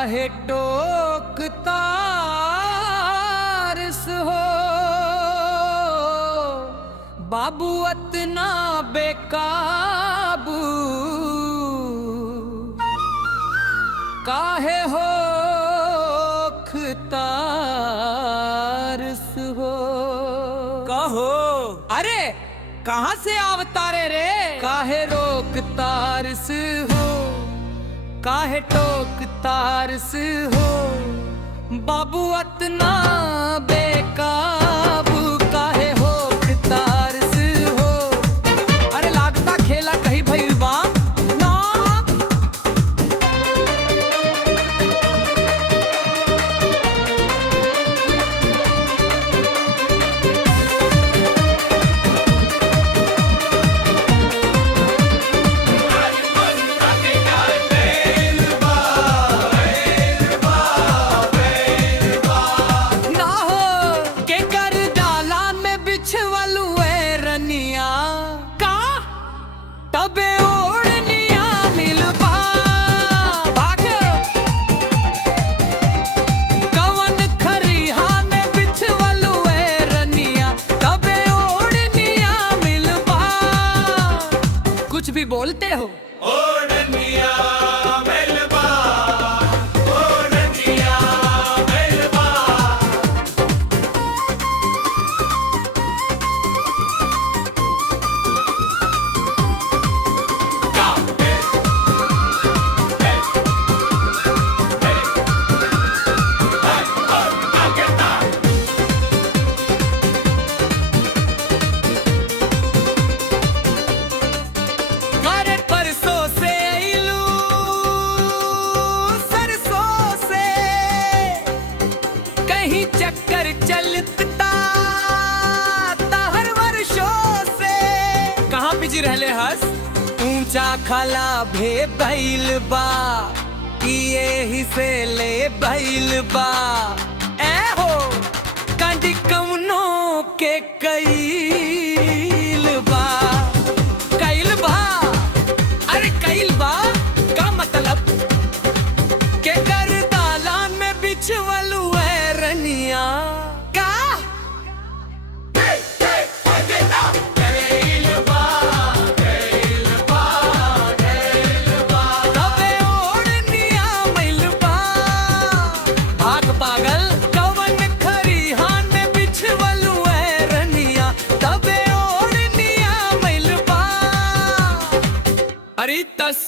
काहे टोकतारस हो बाबू अतना बेकाबू काहे हो खतारस हो कहो। अरे कहाँ से अवतारे रे काहे रोक तारस हो काहे टोक तारस हो बाबू अतना बेकाबू काहे हो तारस हो। अरे लागता खेला कहीं भईवा ना भी बोलते हो ओढ़निया मेलबा, ओढ़निया मेलबा। चक्कर चलता हर वर्षों से कहाँ बिजी रहले हस ऊंचा खाला भे बैल बा यही से ले बैल बा ए हो कंडी कौनो के कैल बा अरे कैल बा का मतलब के कर दालान में बिछवलू रनिया का तबे ओढ़निया मैलबा भाग पागल कवन खरिहान में बिछवलू रनिया तबे ओढ़निया मैलबा। अरे तस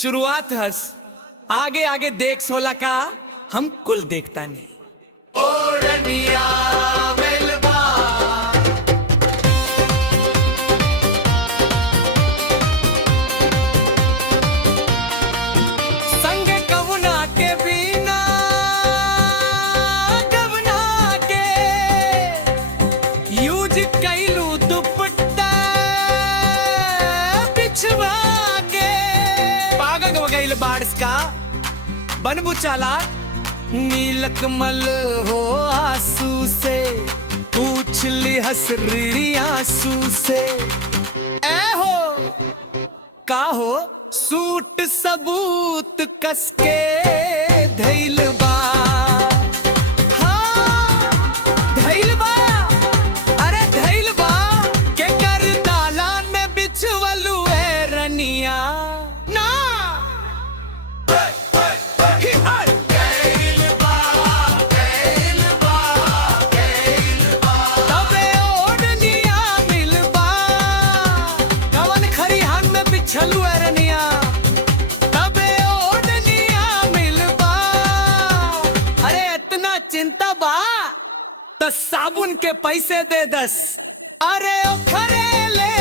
शुरुआत हस आगे आगे देख सोला का हम कुल देखता नहीं ओढ़निया मेलबा। संग कवना के बिना गवना के यूज कैलू दुपट्टा बिछवा के पागल हो गई बारिश का बनबू चाला नीलकमल हो आंसू से पूछ ली हसरी आंसू से ए हो का हो सूट सबूत कसके धैल बा हाँ धैल बा अरे धैल बा के कर दालान में बिछवलू रनिया ना छलू रनिया तबे ओढ़निया मिलबा। अरे इतना चिंता बा तो साबुन के पैसे दे दस अरे ओ खरे ले